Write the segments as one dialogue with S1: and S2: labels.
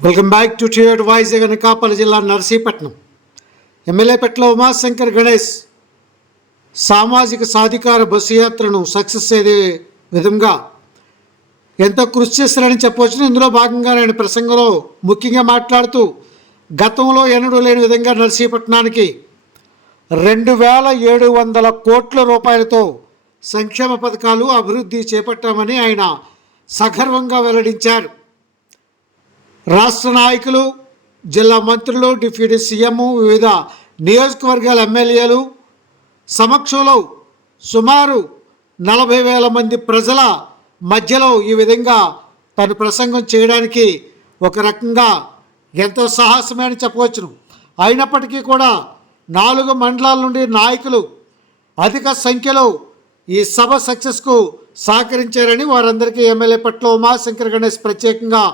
S1: Welcome back to tier voice Anakapalli జిల్లా నర్సీపట్నం. ఎమ్మెల్యేపేటలో ఉమాశంకర్ గణేష్ సామాజిక సాధికార బస్సు యాత్రను సక్సెస్ అయ్యే విధంగా ఎంతో కృషి చేస్తారని చెప్పవచ్చు ఇందులో భాగంగా నేను ప్రసంగంలో ముఖ్యంగా మాట్లాడుతూ గతంలో ఎన్నడూ లేని విధంగా నర్సీపట్నానికి రెండు వేల ఏడు వందల కోట్ల రూపాయలతో సంక్షేమ పథకాలు అభివృద్ధి చేపట్టామని ఆయన సగర్వంగా వెల్లడించారు. రాష్ట్ర నాయకులు జిల్లా మంత్రులు డిప్యూటీ సీఎం వివిధ నియోజకవర్గాల ఎమ్మెల్యేలు సమక్షంలో సుమారు నలభై వేల మంది ప్రజల మధ్యలో ఈ విధంగా తను ప్రసంగం చేయడానికి ఒక రకంగా ఎంతో సాహసమే అని చెప్పవచ్చును. అయినప్పటికీ కూడా నాలుగు మండలాల నుండి నాయకులు అధిక సంఖ్యలో ఈ సభ సక్సెస్కు సహకరించారని వారందరికీ ఎమ్మెల్యే పట్ల ఉమాశంకర్ గణేష్ ప్రత్యేకంగా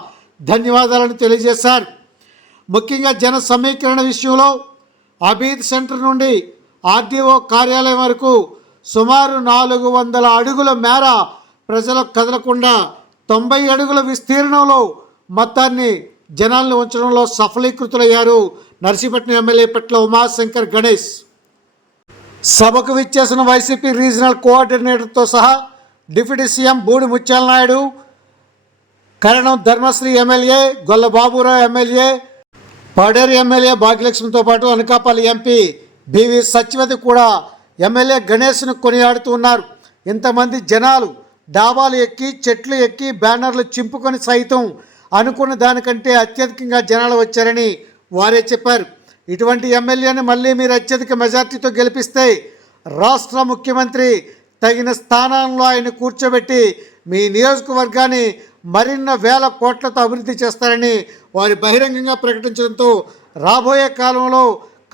S1: ధన్యవాదాలను తెలియజేశారు. ముఖ్యంగా జన సమీకరణ విషయంలో అబీద్ సెంటర్ నుండి ఆర్డీఓ కార్యాలయం వరకు సుమారు నాలుగు వందల అడుగుల మేర ప్రజలకు కదలకుండా తొంభై అడుగుల విస్తీర్ణంలో మొత్తాన్ని జనాలను ఉంచడంలో సఫలీకృతులయ్యారు నర్సీపట్నం ఎమ్మెల్యే పట్ల ఉమాశంకర్ గణేష్. సభకు విచ్చేసిన వైసీపీ రీజనల్ కోఆర్డినేటర్తో సహా deputy CM Boodi Mutyala Naidu Karanam Dharmasri MLA Golla Baburao MLA Paderu MLA భాగ్యలక్ష్మితో పాటు అనకాపల్లి ఎంపీ బివి సత్యవతి కూడా ఎమ్మెల్యే గణేష్ను కొనియాడుతూ ఉన్నారు. ఇంతమంది జనాలు డాబాలు ఎక్కి చెట్లు ఎక్కి బ్యానర్లు చింపుకొని సైతం అనుకున్న దానికంటే అత్యధికంగా జనాలు వచ్చారని వారే చెప్పారు. ఇటువంటి ఎమ్మెల్యేని మళ్ళీ మీరు అత్యధిక మెజార్టీతో గెలిపిస్తే రాష్ట్ర ముఖ్యమంత్రి తగిన స్థానంలో ఆయన కూర్చోబెట్టి మీ నియోజకవర్గాన్ని మరిన్న వేల కోట్లతో అభివృద్ధి చేస్తారని వారు బహిరంగంగా ప్రకటించడంతో రాబోయే కాలంలో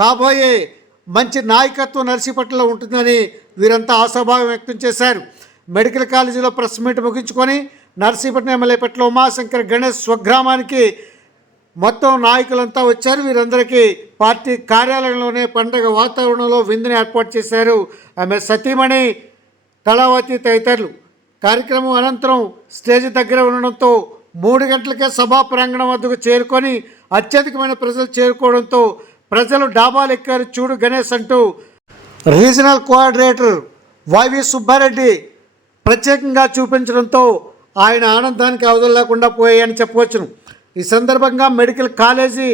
S1: కాబోయే మంచి నాయకత్వం నర్సీపట్నంలో ఉంటుందని వీరంతా ఆశాభావం వ్యక్తం చేశారు. మెడికల్ కాలేజీలో ప్రెస్ మీట్ ముగించుకొని నర్సీపట్నం ఎమ్మెల్యే పట్ల ఉమాశంకర్ గణేష్ స్వగ్రామానికి మొత్తం నాయకులంతా వచ్చారు. వీరందరికీ పార్టీ కార్యాలయంలోనే పండగ వాతావరణంలో విందుని ఏర్పాటు చేశారు. ఆమె సతీమణి కళావతి తదితరులు. కార్యక్రమం అనంతరం స్టేజ్ దగ్గర ఉండడంతో మూడు గంటలకే సభా ప్రాంగణం వద్దకు చేరుకొని అత్యధికమైన ప్రజలు చేరుకోవడంతో ప్రజలు డాబాలు ఎక్కారు. చూడు గణేష్ అంటూ రీజనల్ కోఆర్డినేటర్ వైవి సుబ్బారెడ్డి ప్రత్యేకంగా చూపించడంతో ఆయన ఆనందానికి అవధులు లేకుండా పోయాయని చెప్పవచ్చును. ఈ సందర్భంగా మెడికల్ కాలేజీ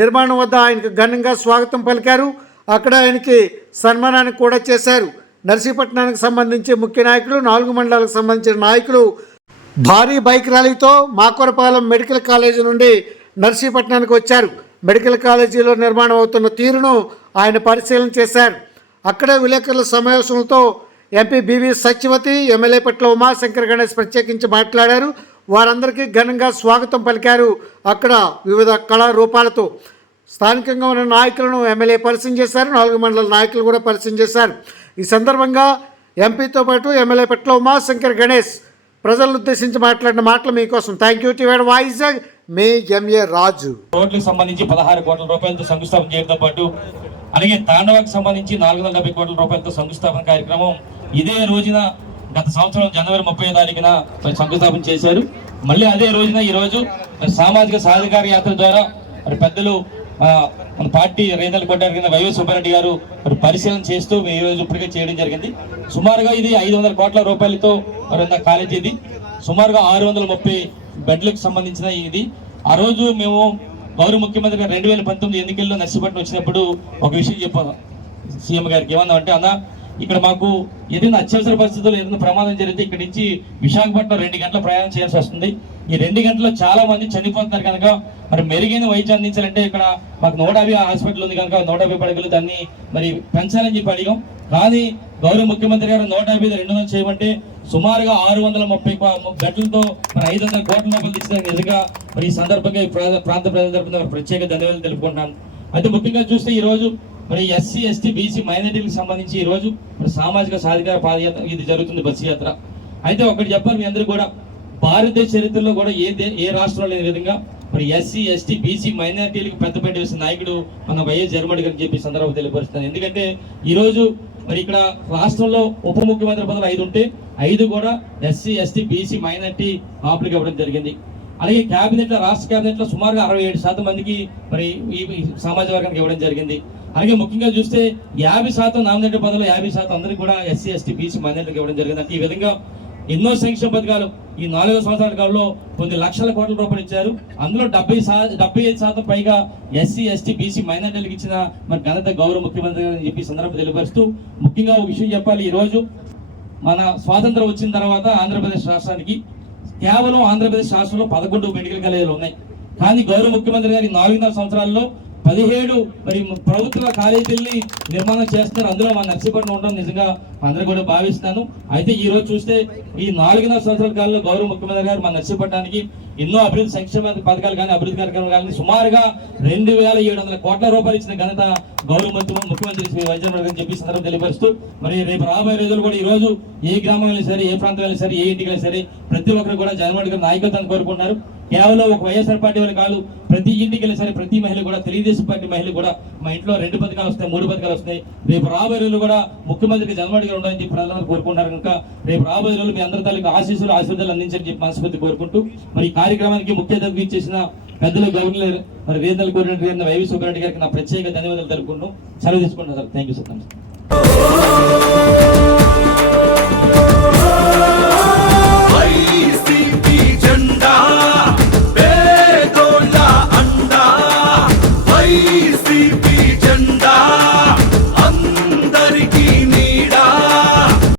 S1: నిర్మాణం వద్ద ఆయనకు ఘనంగా స్వాగతం పలికారు. అక్కడ ఆయనకి సన్మానాన్ని కూడా చేశారు. నర్సీపట్నానికి సంబంధించి ముఖ్య నాయకులు నాలుగు మండలాలకు సంబంధించిన నాయకులు భారీ బైక్ ర్యాలీతో మాకొరపాలెం మెడికల్ కాలేజీ నుండి నర్సీపట్నానికి వచ్చారు. మెడికల్ కాలేజీలో నిర్మాణం అవుతున్న తీరును ఆయన పరిశీలన చేశారు. అక్కడే విలేకరుల సమావేశంతో MP BV Satyavathi MLA Petla Umashankar Ganesh ప్రత్యేకించి మాట్లాడారు. వారందరికీ ఘనంగా స్వాగతం పలికారు. అక్కడ వివిధ కళారూపాలతో స్థానికంగా ఉన్న నాయకులను ఎమ్మెల్యే పరిచయం చేశారు. నాలుగు మండల నాయకులు కూడా పరిచయం చేశారు. ఈ సందర్భంగా ఎంపీతో పాటు ఎమ్మెల్యే పెట్ల ఉమాశంకర్ గణేష్ ప్రజలను ఉద్దేశించి మాట్లాడిన మాటలు మీకోసం. థ్యాంక్ యూ టీవీ వైజాగ్ మీ ఎంఏ రాజు.
S2: రోడ్లకు సంబంధించి పదహారు కోట్ల రూపాయలతో శంకుస్థాపన చేయడంతో పాటు అలాగే తాండవకు సంబంధించి నాలుగు వందల డెబ్బై కోట్ల రూపాయలతో శంకుస్థాపన కార్యక్రమం ఇదే రోజున గత సంవత్సరం జనవరి ముప్పై తారీఖున మరి శంకుస్థాపన చేశారు. మళ్ళీ అదే రోజున ఈ రోజు సామాజిక సాధికార యాత్ర ద్వారా మరి పెద్దలు మన పార్టీ రేదలు కొట్టారు కింద వైవి సుబ్బారెడ్డి గారు మరి పరిశీలన చేస్తూ ఈ రోజు ఇప్పటికే చేయడం జరిగింది. సుమారుగా ఇది ఐదు వందల కోట్ల రూపాయలతో మరి ఉన్న కాలేజీ ఇది. సుమారుగా ఆరు వందల ముప్పై బెడ్లకు సంబంధించిన ఇది. ఆ రోజు మేము గౌరవ ముఖ్యమంత్రి గారు రెండు వేల పంతొమ్మిది ఎన్నికల్లో నర్సిపట్నం వచ్చినప్పుడు ఒక విషయం చెప్పాను. సీఎం గారికి ఏమన్నా అంటే అన్న ఇక్కడ మాకు ఏదైనా అత్యవసర పరిస్థితుల్లో ఏదైనా ప్రమాదం జరిగితే ఇక్కడ నుంచి విశాఖపట్నం రెండు గంటల ప్రయాణం చేయాల్సి వస్తుంది. ఈ రెండు గంటల్లో చాలా మంది చనిపోతున్నారు కనుక మరి మెరుగైన వైద్యం అందించాలంటే ఇక్కడ మాకు నూట యాభై హాస్పిటల్ ఉంది కనుక నూట యాభై దాన్ని మరి పెంచాలని చెప్పి అడిగాం. కానీ గౌరవ ముఖ్యమంత్రి గారు నూట యాభై రెండు వందలు చేయమంటే సుమారుగా ఆరు వందల ముప్పై గంటలతో మరి ఐదు వందల కోట్ల రూపాయలు ఇచ్చిన నిజంగా మరి ఈ సందర్భంగా ప్రా- ప్రాంత ప్రజల తరపున ప్రత్యేక ధన్యవాదాలు తెలుపుకుంటున్నాను. అయితే ముఖ్యంగా చూస్తే ఈరోజు మరి ఎస్సీ ఎస్టీ బీసీ మైనార్టీలకు సంబంధించి ఈరోజు సామాజిక సాధికార పాదయాత్ర ఇది జరుగుతుంది బస్సు యాత్ర. అయితే ఒకటి చెప్పాలి మీ అందరూ కూడా. భారతదేశ చరిత్రలో కూడా ఏ ఏ రాష్ట్రంలో లేని విధంగా మరి ఎస్సీ ఎస్టీ బీసీ మైనారిటీలకు పెద్దపేట వేసిన నాయకుడు మన వైఎస్ జగన్మోహన్ గారు చెప్పి సందర్భం తెలియపరుస్తాను ఎందుకంటే ఈరోజు మరి ఇక్కడ రాష్ట్రంలో ఉప ముఖ్యమంత్రి పదవులు ఐదు ఉంటే ఐదు కూడా ఎస్సీ ఎస్టీ బీసీ మైనారిటీ కాపులకు ఇవ్వడం జరిగింది. అలాగే క్యాబినెట్లో రాష్ట్ర క్యాబినెట్లో సుమారుగా అరవై ఏడు శాతం మందికి మరి ఈ సమాజ వర్గానికి ఇవ్వడం జరిగింది. అలాగే ముఖ్యంగా చూస్తే యాభై శాతం నామినేటెడ్ పదవులు యాభై శాతం అందరికీ కూడా ఎస్సీ ఎస్టీ బీసీ మైనార్టీకి ఇవ్వడం జరిగింది. అంటే ఈ విధంగా ఎన్నో సంక్షేమ పథకాలు ఈ నాలుగో సంవత్సరాల కాలంలో కొన్ని లక్షల కోట్ల రూపాయలు ఇచ్చారు. అందులో డెబ్బై డెబ్బై ఐదు శాతం పైగా ఎస్సీ ఎస్టీ బీసీ మైనార్టీలకు ఇచ్చిన మరి ఘనత గౌరవ ముఖ్యమంత్రి గారు అని చెప్పి సందర్భం తెలియపరుస్తూ ముఖ్యంగా ఒక విషయం చెప్పాలి. ఈ రోజు మన స్వాతంత్రం వచ్చిన తర్వాత ఆంధ్రప్రదేశ్ రాష్ట్రానికి కేవలం ఆంధ్రప్రదేశ్ రాష్ట్రంలో పదకొండు మెడికల్ కాలేజీలు ఉన్నాయి. కానీ గౌరవ ముఖ్యమంత్రి గారి నాలుగున్నర సంవత్సరాల్లో పదిహేడు మరి ప్రభుత్వ కాలేజీల్ని నిర్మాణం చేస్తున్నారు. అందులో మా నర్సీపట్నం ఉండడం నిజంగా అందరూ కూడా భావిస్తున్నాను. అయితే ఈ రోజు చూస్తే ఈ నాలుగున్నర సంవత్సరాల కాలంలో గౌరవ ముఖ్యమంత్రి గారు మా నర్సీపట్నానికి ఎన్నో అభివృద్ధి సంక్షేమ పథకాలు కానీ అభివృద్ధి కార్యక్రమాలు కానీ సుమారుగా రెండు వేల ఏడు వందల కోట్ల రూపాయలు ఇచ్చిన ఘనత గౌరవ ముఖ్య- ముఖ్యమంత్రి శ్రీ వైద్యనాథ్ గారు చెప్పి సందర్భం తెలియపరుస్తూ మరి రేపు రాబోయే రోజులు కూడా ఈ రోజు ఏ గ్రామం వెళ్ళినా సరే ఏ ప్రాంతం వెళ్ళినా సరే ఏ ఇంటికి వెళ్ళినా సరే ప్రతి ఒక్కరు కూడా జగన్మోహన్ గారి నాయకత్వాన్ని కోరుకుంటున్నారు. కేవలం ఒక వైఎస్ఆర్ పార్టీ వాళ్ళు కాదు ప్రతి ఇంటికి వెళ్ళేసరి సరే ప్రతి మహిళ కూడా తెలుగుదేశం పార్టీ మహిళ కూడా మా ఇంట్లో రెండు పథకాలు వస్తాయి మూడు పథకాలు వస్తాయి. రేపు రాబోయే రోజులు కూడా ముఖ్యమంత్రికి జన్మడిగా ఉండాలని చెప్పి ప్రజలందరూ కోరుకుంటున్నారు కనుక రేపు రాబోయే రోజులు మీ అందరి తాలూకు ఆశీస్సులు ఆశీర్వాదాలు అందించని చెప్పి మనస్ఫూర్తి కోరుకుంటూ మరి ఈ కార్యక్రమానికి ముఖ్య అతిథి ఇచ్చేసిన పెద్దలు గవర్నర్ మరి వేదనలు కోరినటువంటి వైవి సుబ్బారెడ్డి గారికి నా ప్రత్యేక ధన్యవాదాలు తెలుపుకుంటూ సెలవు తీసుకుంటున్నాను సార్. Thank you sir